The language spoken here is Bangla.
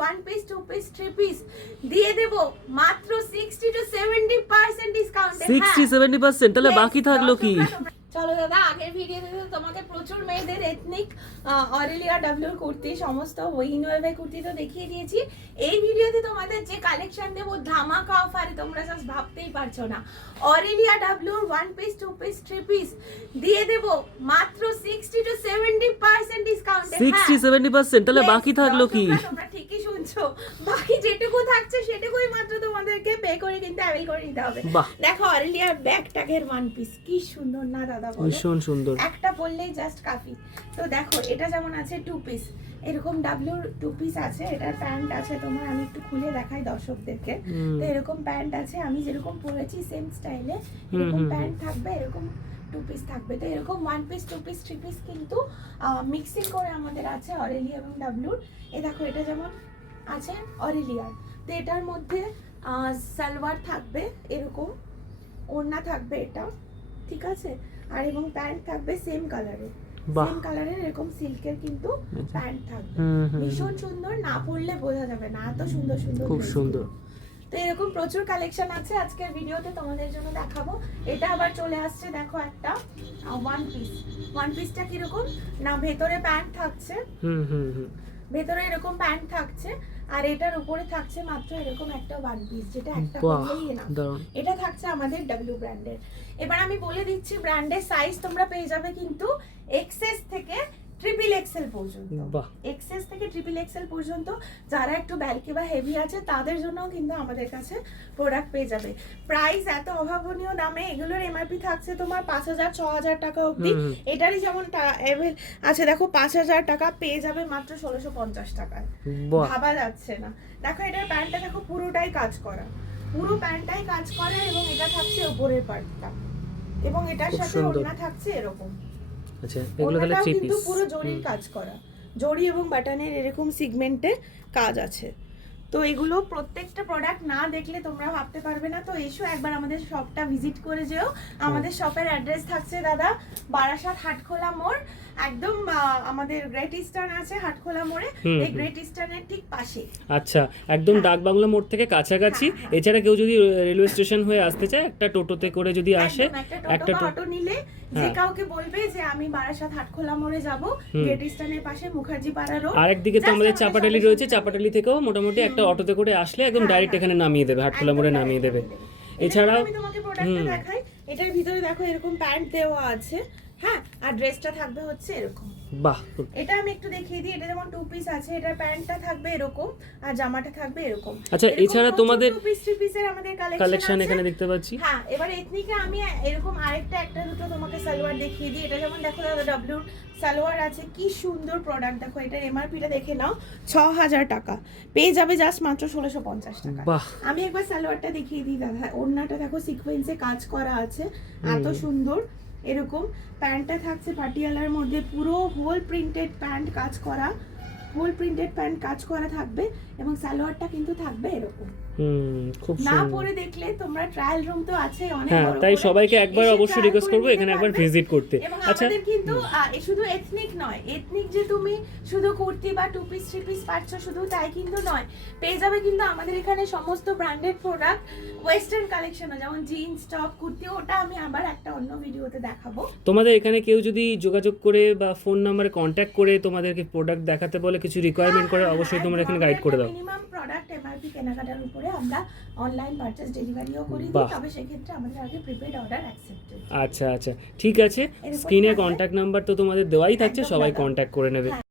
One piece two piece three piece দিয়ে দেব মাত্র sixty to seventy percent discount sixty seventy percent তাহলে বাকি থাকল কি? চলো দাদা আগের ভিডিওতে তো তোমাকে প্রচুর মেয়েদের এথনিক অরেলিয়া ডাব্লিউর কুর্তি সমস্ত ওয়েভে কুর্তি তো দেখিয়ে দিয়েছি। এই ভিডিওতে তোমাদের যে কালেকশন দেবো ধামাকা অফারে তোমরা জাস্ট ভাবতেই পারছ না। Aurelia ডাব্লিউর one piece two piece three piece দিয়ে দেব মাত্র sixty to seventy percent discount sixty seventy percent তাহলে বাকি থাকল কি? তোমরা ঠিকই শুনছো বাকি যেটুকু থাকছে সেটুকুই মাত্র তোমাদেরকে পে করে কিন্তু অ্যাভেল করে নিতে হবে। দেখো অরেলিয়ার ট্যাগের ওয়ান পিস কি সুন্দর না দাদা ভীষণ সুন্দর। একটা পরলেই জাস্ট কাফি। তো দেখো এটা যেমন আছে টু পিস এরকম ডাব্লিউর টু পিস আছে এটার প্যান্ট আছে তোমার আমি একটু খুলে দেখাই দর্শকদেরকে। তো এরকম প্যান্ট আছে আমি যেরকম পরেছি সেম স্টাইলে এরকম প্যান্ট থাকবে এরকম টু পিস থাকবে। তো এরকম one piece two piece three piece কিন্তু মিক্সিং করে আমাদের আছে অরেলিয়া এবং ডাব্লুর এ দেখো এটা যেমন আছে অরেলিয়ার। তো এটার মধ্যে সালোয়ার থাকবে এরকম ওড়না থাকবে এটা ঠিক আছে? আর এবং প্যান্ট থাকবে সেম কালারের সেম কালারের এরকম সিল্কের কিন্তু আচ্ছা। প্যান্ট থাকবে। ভীষণ সুন্দর না পরলে বোঝা যাবে না। এত সুন্দর সুন্দর খুব সুন্দর। তো এরকম প্রচুর কালেকশন আছে। আজকের ভিডিওতে তোমাদের জন্য দেখাবো। এটা আবার চলে আসছে দেখো একটা ওয়ান পিস ওয়ান পিসটা কীরকম? না ভেতরে প্যান্ট থাকছে। হুম হুম হুম। ভেতরে এরকম প্যান্ট থাকছে আর এটার উপরে থাকছে মাত্র এরকম একটা ওয়ান পিস যেটা একটা হলেই করলেই না এটা থাকছে আমাদের ডাব্লিউ ব্র্যান্ডের এবার আমি বলে দিচ্ছি ব্র্যান্ডের সাইজ তোমরা পেয়ে যাবে কিন্তু এক্সেস থেকে ট্রিপল এক্সেল পর্যন্ত। এক্সএস থেকে ট্রিপল এক্সেল পর্যন্ত যারা একটু ব্যালকি বা হেভি আছে তাদের জন্যও কিন্তু আমাদের কাছে প্রোডাক্ট পেয়ে যাবে। প্রাইস এত অভাবনীয় দামে এগুলোর এমআরপি থাকছে তোমার পাঁচ হাজার ছ হাজার টাকা অবধি। এটারই যেমন আছে দেখো পাঁচ হাজার টাকা পেয়ে যাবে মাত্র ষোলোশো পঞ্চাশ টাকায়। ভাবা যাচ্ছে না। দেখো এটার প্যান্টটা দেখো পুরোটাই কাজ করা। পুরো প্যান্টটাই কাজ করা এবং এটা থাকছে উপরের পার্টটা এবং এটার সাথে। ওড়না থাকছে এরকম। আচ্ছা এগুলো তাহলে থ্রি পিস পুরো জরির কাজ করা। জরি এবং বাটনের এরকম সিগমেন্টে কাজ আছে। তো এগুলো প্রত্যেকটা প্রোডাক্ট না দেখলে তোমরা ভাবতে পারবে না। তো এসো একবার আমাদের শপটা ভিজিট করে যেও। আমাদের শপের অ্যাড্রেস থাকছে দাদা বারাসাত হাটখোলা মোড়। একদম আমাদের গ্রেট ইস্টার্ন আছে হাটখোলা মোড়ে। এই গ্রেট ইস্টার্নের ঠিক পাশে। আচ্ছা একদম হ্যাঁ। ডাকবাংলা মোড় থেকে কাছাকাছি। হ্যাঁ, এছাড়া কেউ যদি রেলওয়ে স্টেশন হয়ে আসতে চায় একটা টোটোতে করে যদি আসে একটা টোটো অটো নিলে যে হ্যাঁ। কাউকে বলবে যে আমি বারাসাত হাটখোলা মোড়ে যাব হুম। গ্রেট পাশে মুখার্জি পাড়া রোড আরেকদিকে তো আমাদের চাপাটালি রয়েছে চাপাটালি থেকেও মোটামুটি একটা। অটোতে করে আসলে একদম হ্যাঁ, ডাইরেক্ট হ্যাঁ। এখানে নামিয়ে দেবে হাটখোলা মোড়ে নামিয়ে দেবে এছাড়াও আমি তোমাকে প্রোডাক্টটা দেখাই এটার ভিতরে দেখো এরকম প্যান্ট দেওয়া আছে হ্যাঁ আর ড্রেসটা থাকবে হচ্ছে এরকম। বাহ এটা আমি একটু দেখিয়ে দিই এটা যেমন টু পিস আছে এটার প্যান্টটা থাকবে এরকম আর জামাটা থাকবে এরকম। আচ্ছা, এছাড়া তোমাদের টু পিস থ্রি পিসের আমাদের কালেকশন এখানে দেখতে পাচ্ছি। হ্যাঁ এবার এথনিকে আমি এরকম আরেকটা একটা দুটো তোমাকে সালোয়ার দেখিয়ে দিই। এটা যেমন দেখো দাদা ডাব্লিউর সালোয়ার আছে কি সুন্দর প্রোডাক্ট দেখো এটার এমআরপিটা দেখে নাও ছ হাজার টাকা। পেয়ে যাবে জাস্ট মাত্র ষোলোশো পঞ্চাশ টাকা। আমি একবার সালোয়ারটা দেখিয়ে দিই দাদা। ওড়নাটা দেখো সিকোয়েন্সে কাজ করা আছে এত সুন্দর। এরকম প্যান্টটা থাকছে পাটিয়ালার মধ্যে, পুরো হোল প্রিন্টেড প্যান্ট কাজ করা হোল প্রিন্টেড প্যান্ট কাজ করা থাকবে এবং সালোয়ারটা কিন্তু থাকবে এরকম। খুব না পরে দেখলে তোমরা ট্রায়াল রুম তো আছে অনেক হ্যাঁ তাই সবাইকে একবার অবশ্যই রিকোয়েস্ট করে করব এখানে একবার ভিজিট করতে। আচ্ছা কিন্তু শুধু এথনিক নয় এথনিক যে তুমি শুধু কুর্তি বা টু পিস থ্রি পিস পাচ্ছ শুধু তাই কিন্তু নয় পেয়ে যাবে কিন্তু আমাদের এখানে সমস্ত ব্র্যান্ডেড প্রোডাক্ট ওয়েস্টার্ন কালেকশনও যেমন জিন্স টপ কুর্তি ওটা আমি আবার একটা অন্য ভিডিওতে দেখাবো। তোমাদের এখানে কেউ যদি যোগাযোগ করে বা ফোন নাম্বারে কন্ট্যাক্ট করে তোমাদেরকে প্রোডাক্ট দেখাতে বলে কিছু রিকোয়ারমেন্ট করে অবশ্যই তোমরা এখানে গাইড করে দাও। মিনিমাম প্রোডাক্ট এমআরপি কেনাকাটার উপরে আমরা অনলাইন পারচেজ ডেলিভারিও করি বাহ। তবে সেক্ষেত্রে আমাদের আগে প্রিপেড অর্ডার অ্যাকসেপ্টেড আচ্ছা আচ্ছা ঠিক আছে স্ক্রিনে। কন্ট্যাক্ট নাম্বার তো তোমাদের দেওয়াই থাকছে সবাই। কন্ট্যাক্ট করে নেবে হ্যাঁ।